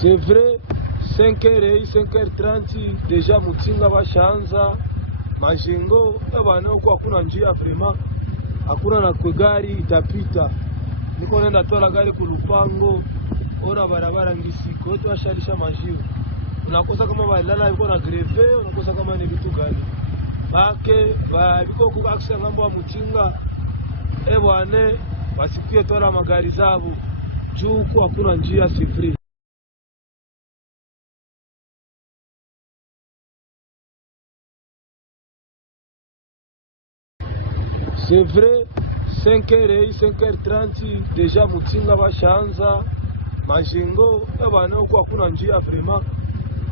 C'est vrai, 5h, 5h30 deja Mutinga bashaanza majengo bwana, huko hakuna njia vraiment, hakuna na kwa gari itapita. Niko nenda tola gari kulupango, ona barabara ngisi kote washalisha majiro. Unakosa kama balala yuko na greve, unakosa kama ni vitu gani. Bake biko kwa aksia ngambo wa Mutinga bwana, basikie tola magari zabo. Juu huko hakuna njia sifuri. C'est vrai, 5h, 5h30 deja Mutinga bashaanza majengo bwana, huko hakuna njia vraiment,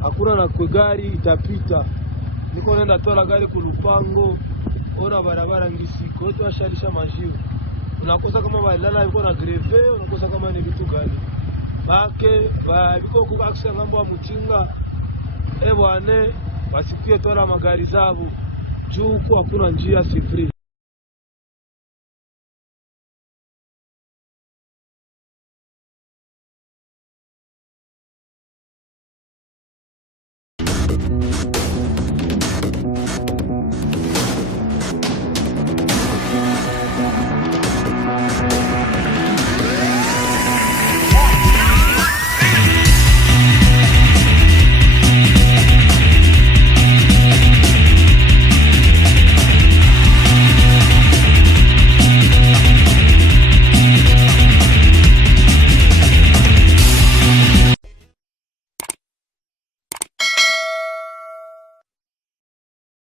hakuna na kwa gari itapita. Niko nenda tola gari kulupango, ona barabara ngisi kote washalisha majiro. Unakosa kama balala yuko na greve, unakosa kama ni vitu gani. Bake biko kwa aksia ngambo wa Mutinga bwana, basikie tola magari zabo. Juu huko hakuna njia sifuri.